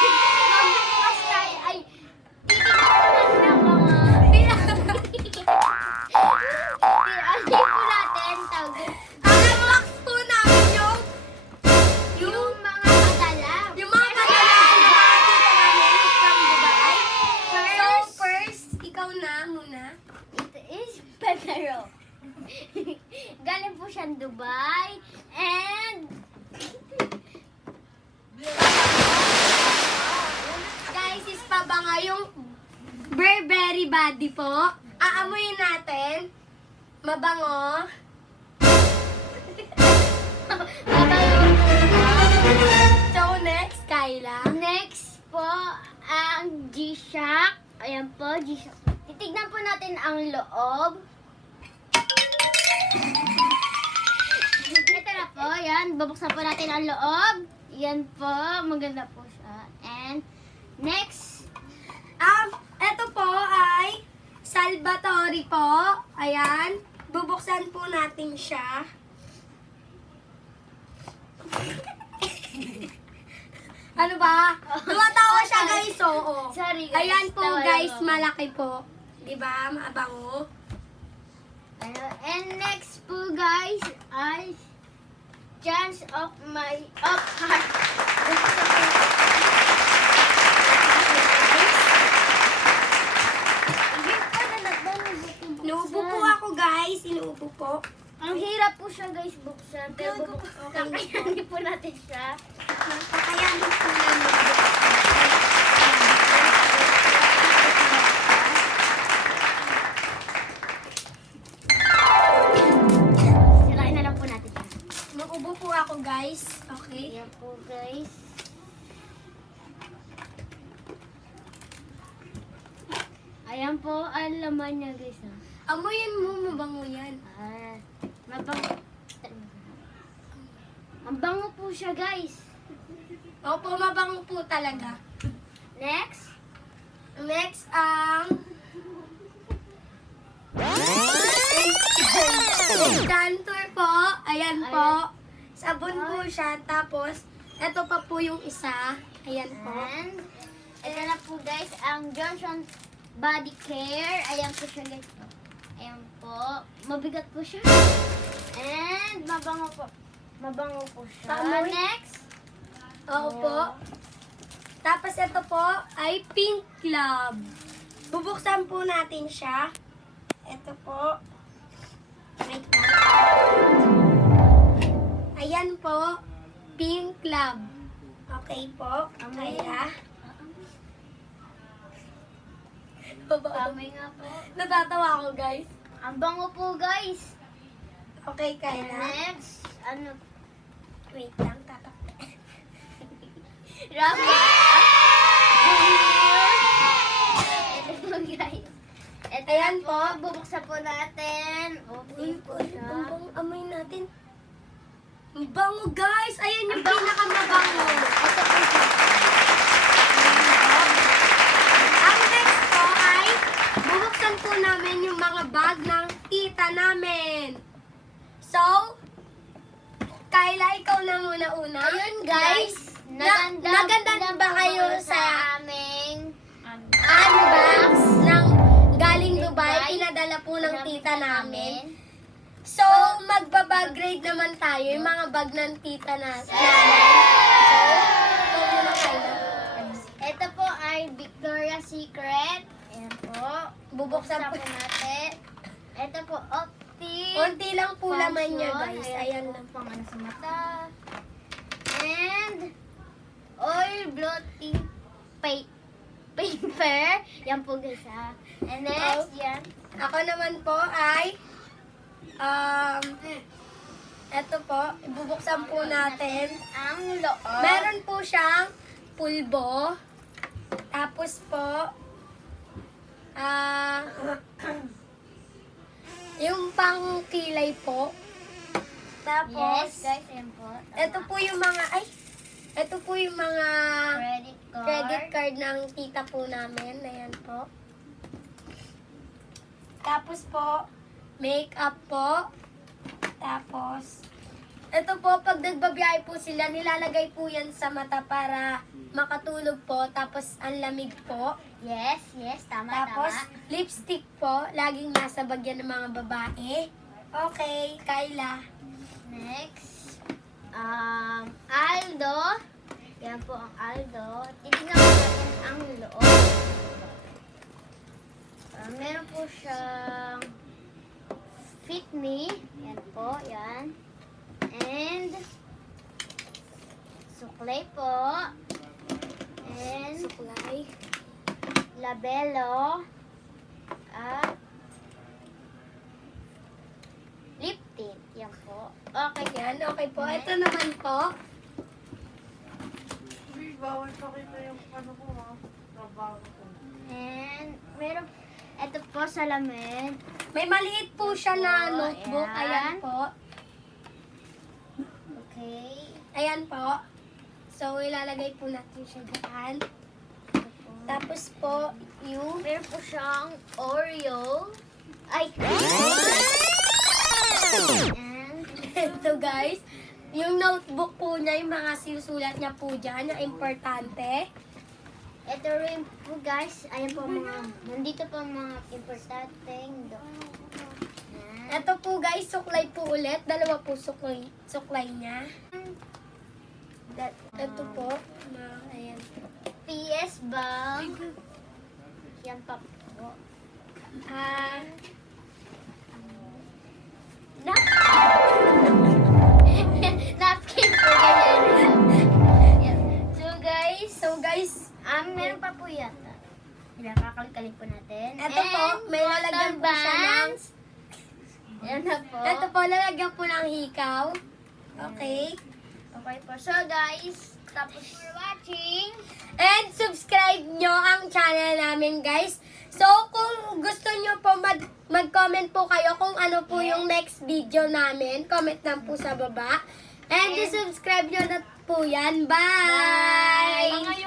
Magbubukas tayo. Ay, titignan po natin ang mga... Ano po natin? Tawag. Unbox po namin Yung mga padala. yung mga kadalasan na makikita namin from Dubai. So, first, ikaw na muna. It is Pedro. Galing po siyang Dubai. And... Guys, is pabanga yung Burberry body po. Aamuyin natin. Mabango. So, next, Kyla. Next po, ang G-Shock. Ayan po, G-Shock. Titignan po natin ang loob. Ito na po, yan. Babuksan po natin ang loob. Yan po, maganda po siya. And next, Ito po ay Salvatore po. Ayan. Bubuksan po natin siya. Ano ba? Tumatawa siya, guys. Oo. sorry guys. Ayan po, Tawa guys. lang ako. Malaki po. Diba? Maabango. And next po guys ay Chance of my of heart. Inuubo po ako, guys. Inuubo po. Ang hirap po siya guys buksan. Pero kakayanin po natin siya. Kakayanin po namin. Sirain na lang po natin siya. Inuubo po ako, guys. Okay. Ayan po guys. Ayan po ang laman niya guys. Amuyin mo, mabango yan. Mabango. Ang bango po siya guys. Opo, mabango po talaga. Next. Next, ang... Encantor po. Ayan po. Sabon po siya. Tapos, ito pa po yung isa. Ayan po. And, ito na po guys, ang Johnson Body Care. Ayan po siya guys. Ayan po. Mabigat po siya. And, mabango po. Mabango po siya. Tama. Next. Oo po. Tapos, ito po ay Pink Club. Bubuksan po natin siya. Ito po. Wait lang. Ayan po. Pink Club. Okay po. Kaya. Kamay nga po. Natatawa ako, guys. Ang bango po guys. Okay, Kaya. Next. Ano? Wait lang, tatak. Rafa. Ito po guys. Ito Ayan na po. Bubuksan po natin. Okay po siya. Ang amoy natin. Ang bango, guys. Ayan yung pinakamabango. Ito po siya. Ang next po ay bubuksan po namin yung mga bag ng tita namin. So, Kyla, ikaw na muna una. Ayun guys. Naganda ba kayo sa aming unbox ng galing Dubai? Pinadala po ng tita namin. So, magbabag grade naman tayo yung mga bag ng tita namin. So, ikaw muna, Kyla. Ito po ay Victoria's Secret. Ayan po. Bubuksan po. natin. Ito po, Opti. Konti lang po laman niya, guys. Ayan Ayan po, lang. pang ano sa mata. And, oil blotting paper. Yan po guys ha. And next, yan. Ako naman po ay eto po, ibubuksan po natin. Ang loob. Meron po siyang pulbo. Tapos po, yung pang kilay po. Tapos, Yes, guys, yan po. ito po yung mga, ito po yung mga Credit card. credit card ng tita po namin. Ayan po. Tapos po, makeup po. Tapos, Ito po, pag nagbabiyahe po sila, nilalagay po yan sa mata para makatulog po. Tapos, ang lamig po. Yes, tama, Tapos, tama. lipstick po, laging nasa bagyan ng mga babae. Okay, Kyla. Next, Aldo. Yan po ang Aldo. Titignan po natin ang loob. Meron po siyang Fit Me. Yan po, yan. And suklay po. And Suklay. labelo. At lip tint. Yan po. Okay. Yan, okay po. Ito naman po. Bawal pakita yung ano ko ha. Trabaho ko. And meron, eto po salamin. May maliit po siya na Oh, notebook. ayan. Ayan po. Okay. Ayan po. So, ilalagay po natin siya dyan. Tapos po, yung... Meron po siyang Oreo. Ay, and Ito guys, yung notebook po niya, yung mga sinusulat niya po dyan, na importante. ito rin po guys. Ayan po mga, nandito po ang mga importanteng Yan. Ito po guys, suklay po ulit. Dalawa po suklay niya. Ito po, ayan. PS Bank. Yan pa po. Ah, Napkin po ganyan. Yan. So guys, meron pa po yata. Kakalik po natin. ito po, may lalagyan po siya ng... bands. Yan na po. Ito po, lalagyan po ng hikaw. Okay. Okay po. So guys, tapos for watching. And subscribe nyo ang channel namin, guys. So, kung gusto nyo po mag-comment po kayo kung ano po yung next video namin, comment lang po sa baba. And subscribe nyo na po yan. Bye! Mga yung